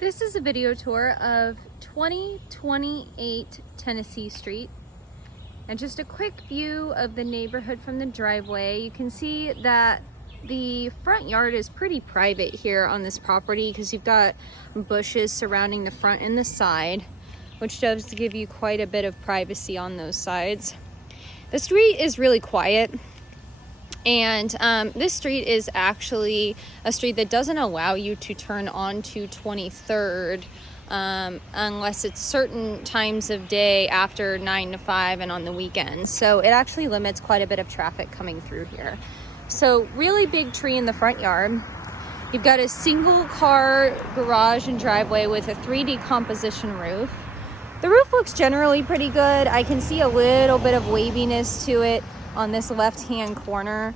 This is a video tour of 2028 Tennessee Street, and just a quick view of the neighborhood from the driveway. You can see that the front yard is pretty private here on this property because you've got bushes surrounding the front and the side, which does give you quite a bit of privacy on those sides. The street is really quiet. And this street is actually a street that doesn't allow you to turn onto 23rd unless it's certain times of day after 9 to 5 and on the weekends. So it actually limits quite a bit of traffic coming through here. So really big tree in the front yard. You've got a single car garage and driveway with a 3D composition roof. The roof looks generally pretty good. I can see a little bit of waviness to it on this left-hand corner.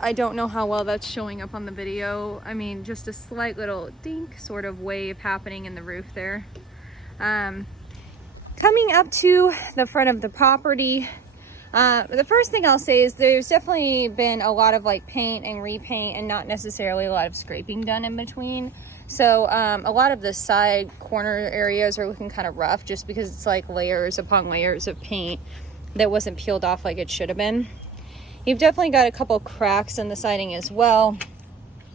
I don't know how well that's showing up on the video. I mean, just a slight little dink sort of wave happening in the roof there. Coming up to the front of the property, the first thing I'll say is there's definitely been a lot of like paint and repaint and not necessarily a lot of scraping done in between. So a lot of the side corner areas are looking kind of rough just because it's like layers upon layers of paint that wasn't peeled off like it should have been. You've definitely got a couple cracks in the siding as well.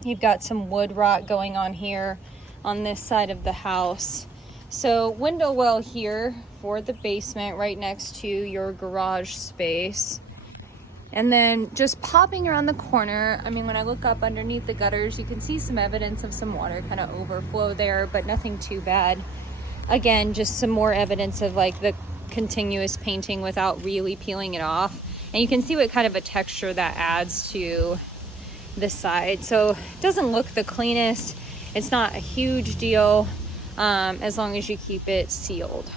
You've got some wood rot going on here on this side of the house. So window well here for the basement right next to your garage space. And then just popping around the corner, I mean, when I look up underneath the gutters, you can see some evidence of some water kind of overflow there, but nothing too bad. Again, just some more evidence of like the continuous painting without really peeling it off. And you can see what kind of a texture that adds to the side. So it doesn't look the cleanest. It's not a huge deal as long as you keep it sealed.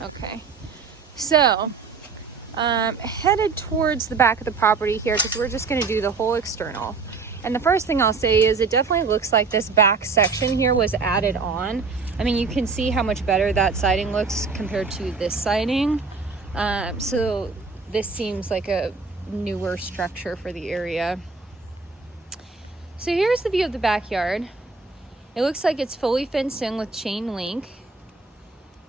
Okay, so headed towards the back of the property here because we're just going to do the whole external. And the first thing I'll say is it definitely looks like this back section here was added on. I mean, you can see how much better that siding looks compared to this siding. So this seems like a newer structure for the area. So here's the view of the backyard. It looks like it's fully fenced in with chain link.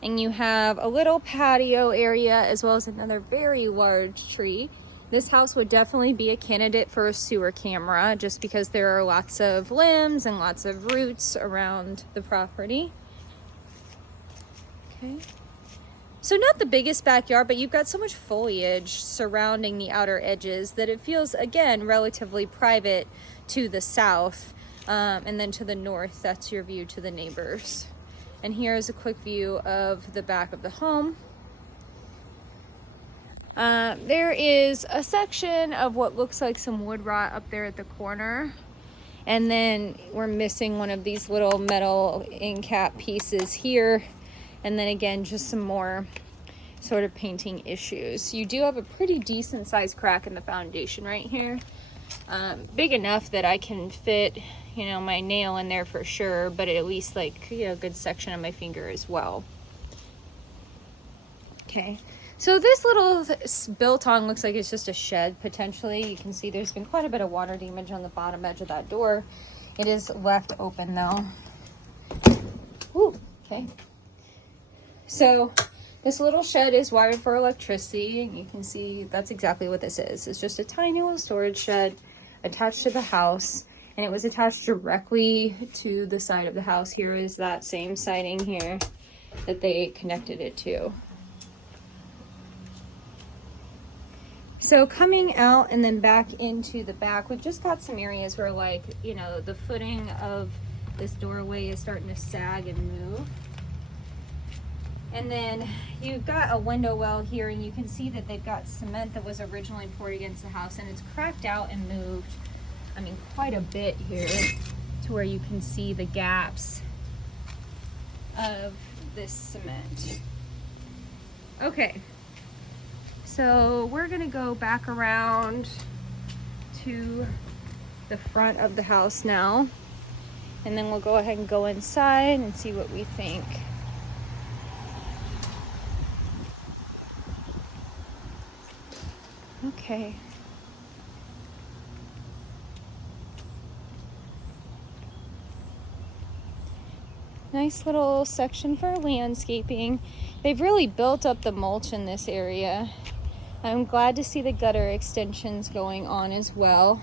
And you have a little patio area as well as another very large tree. This house would definitely be a candidate for a sewer camera just because there are lots of limbs and lots of roots around the property. Okay. So not the biggest backyard, but you've got so much foliage surrounding the outer edges that it feels, again, relatively private to the south. And then to the north, that's your view to the neighbors. And here's a quick view of the back of the home. There is a section of what looks like some wood rot up there at the corner. And then we're missing one of these little metal end cap pieces here. And then again, just some more sort of painting issues. You do have a pretty decent sized crack in the foundation right here. Big enough that I can fit, you know, my nail in there for sure, but at least like, you know, a good section of my finger as well. Okay. So this little built-on looks like it's just a shed, potentially. You can see there's been quite a bit of water damage on the bottom edge of that door. It is left open, though. Ooh, okay. So this little shed is wired for electricity. You can see that's exactly what this is. It's just a tiny little storage shed attached to the house. And it was attached directly to the side of the house. Here is that same siding here that they connected it to. So coming out and then back into the back, we've just got some areas where, like, you know, the footing of this doorway is starting to sag and move. And then you've got a window well here, and you can see that they've got cement that was originally poured against the house, and it's cracked out and moved, I mean, quite a bit here to where you can see the gaps of this cement. Okay. So we're gonna go back around to the front of the house now, and then we'll go ahead and go inside and see what we think. Okay. Nice little section for landscaping. They've really built up the mulch in this area. I'm glad to see the gutter extensions going on as well.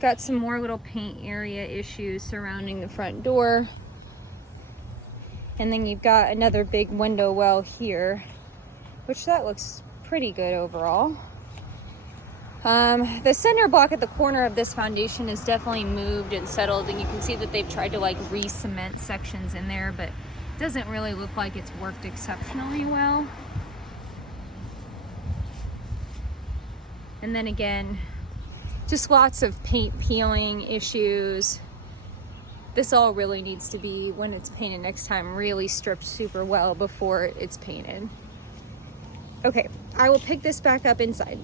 Got some more little paint area issues surrounding the front door. And then you've got another big window well here, which that looks pretty good overall. The center block at the corner of this foundation is definitely moved and settled, and you can see that they've tried to like re-cement sections in there, but it doesn't really look like it's worked exceptionally well. And then again, just lots of paint peeling issues. This all really needs to be, when it's painted next time, really stripped super well before it's painted. Okay, I will pick this back up inside.